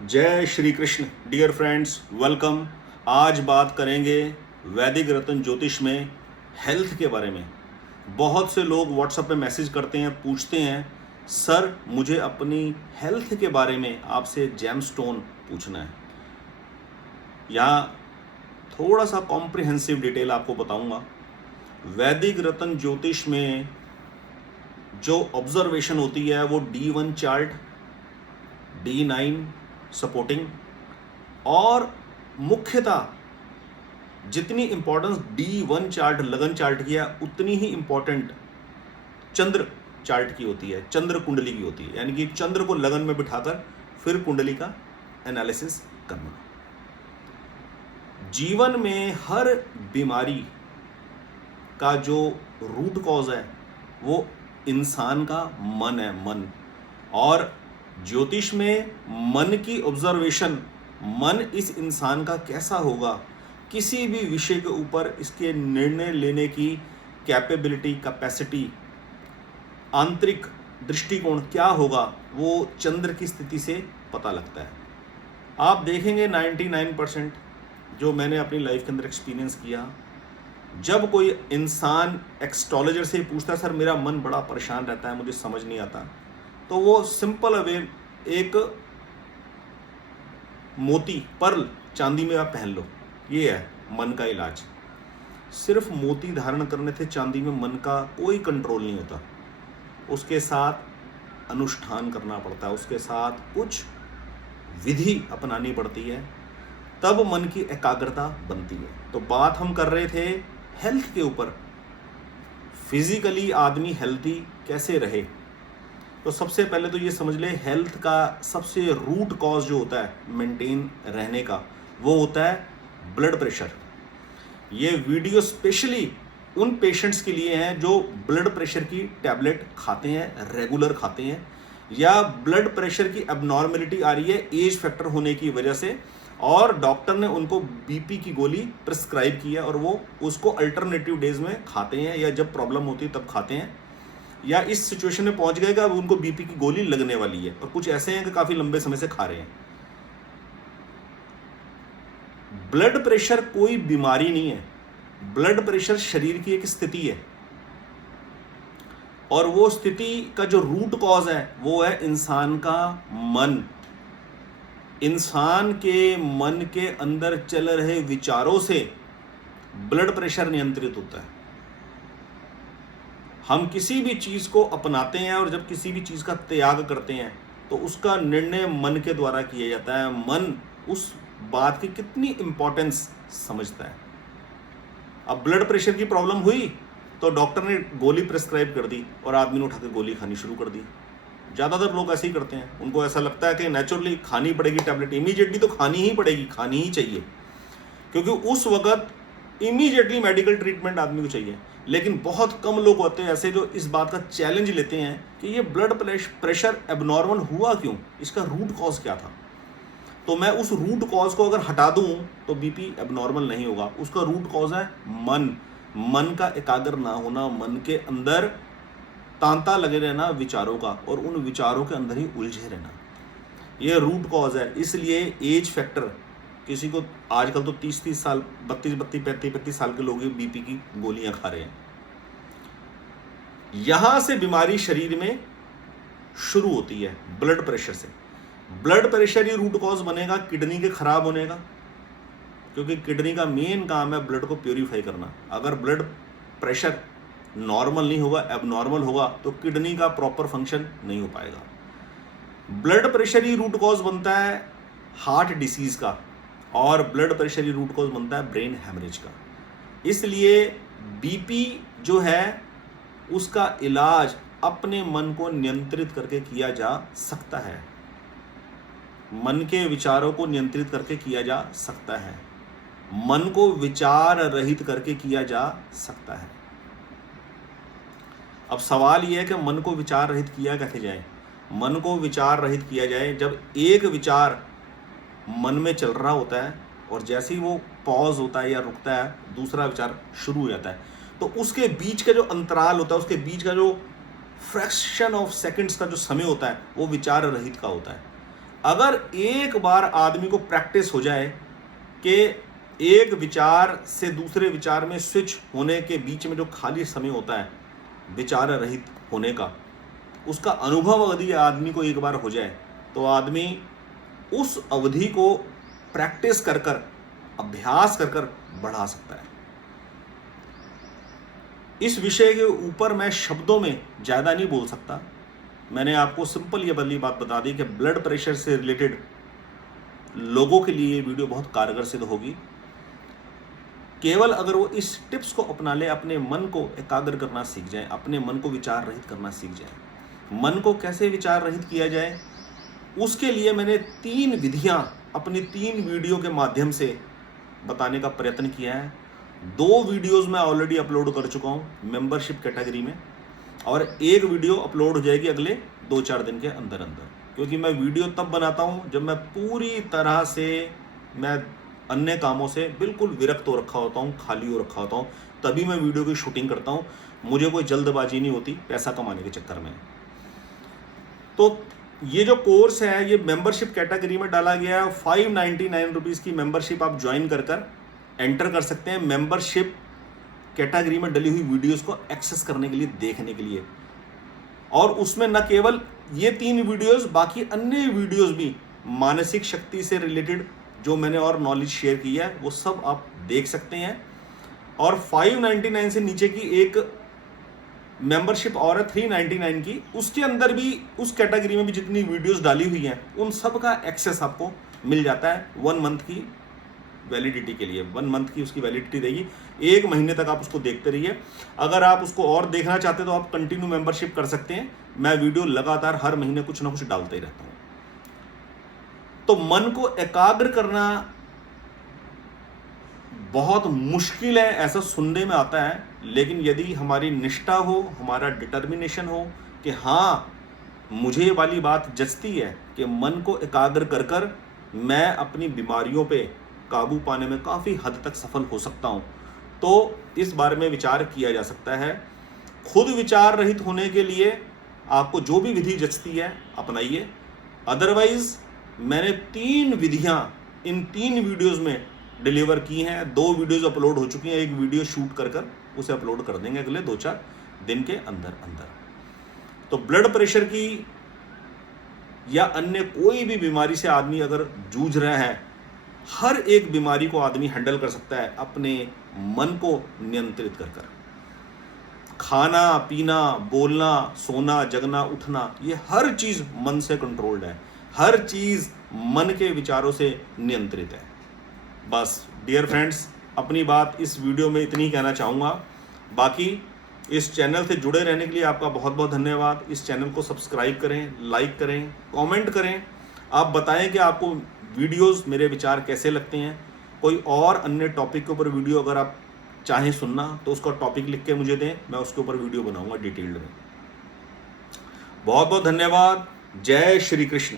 जय Shri Krishna dear friends, welcome. आज बात करेंगे वैदिक रत्न ज्योतिष में हेल्थ के बारे में। बहुत से लोग व्हाट्सएप पे मैसेज करते हैं, पूछते हैं सर मुझे अपनी हेल्थ के बारे में आपसे जेमस्टोन पूछना है। यहाँ थोड़ा सा कॉम्प्रिहेंसिव डिटेल आपको बताऊंगा। वैदिक रत्न ज्योतिष में जो ऑब्जर्वेशन होती है वो D1 चार्ट, D9 सपोर्टिंग, और मुख्यतः जितनी इंपॉर्टेंस D1 चार्ट लगन चार्ट की है उतनी ही इंपॉर्टेंट चंद्र चार्ट की होती है, चंद्र कुंडली की होती है। यानी कि चंद्र को लगन में बिठाकर फिर कुंडली का एनालिसिस करना। जीवन में हर बीमारी का जो रूट कॉज है वो इंसान का मन है, मन। और ज्योतिष में मन की ऑब्जर्वेशन, मन इस इंसान का कैसा होगा, किसी भी विषय के ऊपर इसके निर्णय लेने की कैपेबिलिटी, कैपेसिटी, आंतरिक दृष्टिकोण क्या होगा, वो चंद्र की स्थिति से पता लगता है। आप देखेंगे 99% जो मैंने अपनी लाइफ के अंदर एक्सपीरियंस किया, जब कोई इंसान एक्स्ट्रोलॉजर से पूछता है सर मेरा मन बड़ा परेशान रहता है, मुझे समझ नहीं आता, तो वो सिंपल अवे एक मोती, पर्ल चांदी में आप पहन लो, ये है मन का इलाज। सिर्फ मोती धारण करने से चांदी में मन का कोई कंट्रोल नहीं होता, उसके साथ अनुष्ठान करना पड़ता है, उसके साथ कुछ विधि अपनानी पड़ती है, तब मन की एकाग्रता बनती है। तो बात हम कर रहे थे हेल्थ के ऊपर, फिजिकली आदमी हेल्थी कैसे रहे। तो सबसे पहले तो ये समझ ले, हेल्थ का सबसे रूट कॉज जो होता है मेंटेन रहने का, वो होता है ब्लड प्रेशर। ये वीडियो स्पेशली उन पेशेंट्स के लिए हैं जो ब्लड प्रेशर की टैबलेट खाते हैं, रेगुलर खाते हैं, या ब्लड प्रेशर की एबनॉर्मेलिटी आ रही है एज फैक्टर होने की वजह से, और डॉक्टर ने उनको बीपी की गोली प्रिस्क्राइब की है और वो उसको अल्टरनेटिव डेज में खाते हैं, या जब प्रॉब्लम होती है तब खाते हैं, या इस सिचुएशन में पहुंच गए कि अब उनको बीपी की गोली लगने वाली है, और कुछ ऐसे हैं कि काफी लंबे समय से खा रहे हैं। ब्लड प्रेशर कोई बीमारी नहीं है, ब्लड प्रेशर शरीर की एक स्थिति है, और वो स्थिति का जो रूट कॉज है वो है इंसान का मन। इंसान के मन के अंदर चल रहे विचारों से ब्लड प्रेशर नियंत्रित होता है। हम किसी भी चीज को अपनाते हैं और जब किसी भी चीज का त्याग करते हैं तो उसका निर्णय मन के द्वारा किया जाता है। मन उस बात की कितनी इंपॉर्टेंस समझता है। अब ब्लड प्रेशर की प्रॉब्लम हुई तो डॉक्टर ने गोली प्रिस्क्राइब कर दी और आदमी ने उठा के गोली खानी शुरू कर दी। ज़्यादातर लोग ऐसे ही करते हैं, उनको ऐसा लगता है कि नेचुरली खानी पड़ेगी टैबलेट, इमीडिएटली तो खानी ही पड़ेगी, खानी ही चाहिए, क्योंकि उस वक्त इमीडिएटली मेडिकल ट्रीटमेंट आदमी को चाहिए। लेकिन बहुत कम लोग होते हैं ऐसे जो इस बात का चैलेंज लेते हैं कि ये ब्लड प्रेशर एबनॉर्मल हुआ क्यों, इसका रूट कॉज क्या था। तो मैं उस रूट कॉज को अगर हटा दूं तो बीपी एबनॉर्मल नहीं होगा। उसका रूट कॉज है मन, मन का एकाग्र ना होना, मन के अंदर तांता लगे रहना विचारों का, और उन विचारों के अंदर ही उलझे रहना, ये रूट कॉज है। इसलिए एज फैक्टर, किसी को आजकल तो 30-30 साल, 32-32, 35-35 साल के लोग बीपी की गोलियां खा रहे हैं। यहां से बीमारी शरीर में शुरू होती है ब्लड प्रेशर से। ब्लड प्रेशर ही रूट कॉज बनेगा किडनी के खराब होने का, क्योंकि किडनी का मेन काम है ब्लड को प्योरीफाई करना। अगर ब्लड प्रेशर नॉर्मल नहीं होगा, एबनॉर्मल होगा, तो किडनी का प्रॉपर फंक्शन नहीं हो पाएगा। ब्लड प्रेशर ही रूट कॉज बनता है हार्ट डिसीज का, और ब्लड प्रेशर ही रूट कॉज बनता है ब्रेन हैमरेज का। इसलिए बीपी जो है उसका इलाज अपने मन को नियंत्रित करके किया जा सकता है, मन के विचारों को नियंत्रित करके किया जा सकता है, मन को विचार रहित करके किया जा सकता है। अब सवाल यह है कि मन को विचार रहित किया कैसे जाए। मन को विचार रहित किया जाए जब एक विचार मन में चल रहा होता है और जैसे ही वो पॉज होता है या रुकता है दूसरा विचार शुरू हो जाता है, तो उसके बीच का जो अंतराल होता है, उसके बीच का जो फ्रैक्शन ऑफ सेकंड्स का जो समय होता है वो विचार रहित का होता है। अगर एक बार आदमी को प्रैक्टिस हो जाए कि एक विचार से दूसरे विचार में स्विच होने के बीच में जो खाली समय होता है विचार रहित होने का, उसका अनुभव यदि आदमी को एक बार हो जाए तो आदमी उस अवधि को प्रैक्टिस कर कर, अभ्यास कर कर बढ़ा सकता है। इस विषय के ऊपर मैं शब्दों में ज़्यादा नहीं बोल सकता। मैंने आपको सिंपल ये वाली बात बता दी कि ब्लड प्रेशर से रिलेटेड लोगों के लिए ये वीडियो बहुत कारगर सिद्ध होगी। केवल अगर वो इस टिप्स को अपना ले, अपने मन को एकाग्र करना सीख जाए, अपने मन को विचार रहित करना सीख जाए। मन को कैसे विचार रहित किया जाए, उसके लिए मैंने 3 विधियां अपनी 3 वीडियो के माध्यम से बताने का प्रयत्न किया है। 2 वीडियोस मैं ऑलरेडी अपलोड कर चुका हूं मेंबरशिप कैटेगरी में, और 1 वीडियो अपलोड हो जाएगी अगले 2-4 दिन के अंदर अंदर, क्योंकि मैं वीडियो तब बनाता हूं जब मैं पूरी तरह से मैं अन्य कामों से बिल्कुल विरक्त हो रखा होता हूं, खाली हो रखा होता हूं, तभी मैं वीडियो की शूटिंग करता हूं। मुझे कोई जल्दबाजी नहीं होती पैसा कमाने के चक्कर में। तो ये जो कोर्स है ये मेंबरशिप कैटेगरी में डाला गया है। 599 रुपीज़ की मेंबरशिप आप ज्वाइन कर एंटर कर सकते हैं मेंबरशिप कैटेगरी में डली हुई वीडियोस को एक्सेस करने के लिए, देखने के लिए। और उसमें न केवल ये 3 वीडियोस, बाकी अन्य वीडियोस भी मानसिक शक्ति से रिलेटेड जो मैंने और नॉलेज शेयर की है वो सब आप देख सकते हैं। और 599 से नीचे की एक मेंबरशिप और है 399 की, उसके अंदर भी उस कैटेगरी में भी जितनी वीडियोस डाली हुई हैं उन सब का एक्सेस आपको मिल जाता है 1 मंथ की वैलिडिटी के लिए। 1 मंथ की उसकी वैलिडिटी रहेगी, 1 महीने तक आप उसको देखते रहिए। अगर आप उसको और देखना चाहते तो आप कंटिन्यू मेंबरशिप कर सकते हैं। मैं वीडियो लगातार हर महीने कुछ ना कुछ डालते ही रहता हूं। तो मन को एकाग्र करना बहुत मुश्किल है ऐसा सुनने में आता है, लेकिन यदि हमारी निष्ठा हो, हमारा डिटर्मिनेशन हो कि हाँ मुझे ये वाली बात जचती है कि मन को एकाग्र कर कर मैं अपनी बीमारियों पे काबू पाने में काफ़ी हद तक सफल हो सकता हूँ, तो इस बारे में विचार किया जा सकता है। खुद विचार रहित होने के लिए आपको जो भी विधि जचती है अपनाइए। अदरवाइज मैंने 3 विधियां इन 3 वीडियोस में डिलीवर की हैं। 2 वीडियोस अपलोड हो चुकी हैं, 1 वीडियो शूट कर उसे अपलोड कर देंगे अगले 2-4 दिन के अंदर अंदर। तो ब्लड प्रेशर की या अन्य कोई भी बीमारी से आदमी अगर जूझ रहा है, हर एक बीमारी को आदमी हैंडल कर सकता है अपने मन को नियंत्रित कर। खाना पीना, बोलना, सोना, जगना, उठना, ये हर चीज मन से कंट्रोल्ड है, हर चीज मन के विचारों से नियंत्रित है। बस डियर फ्रेंड्स, अपनी बात इस वीडियो में इतनी ही कहना चाहूँगा। बाकी इस चैनल से जुड़े रहने के लिए आपका बहुत बहुत धन्यवाद। इस चैनल को सब्सक्राइब करें, लाइक करें, कमेंट करें। आप बताएं कि आपको वीडियोस मेरे विचार कैसे लगते हैं। कोई और अन्य टॉपिक के ऊपर वीडियो अगर आप चाहें सुनना तो उसका टॉपिक लिख के मुझे दें, मैं उसके ऊपर वीडियो बनाऊंगा डिटेल्ड में। बहुत बहुत धन्यवाद। जय श्री कृष्ण।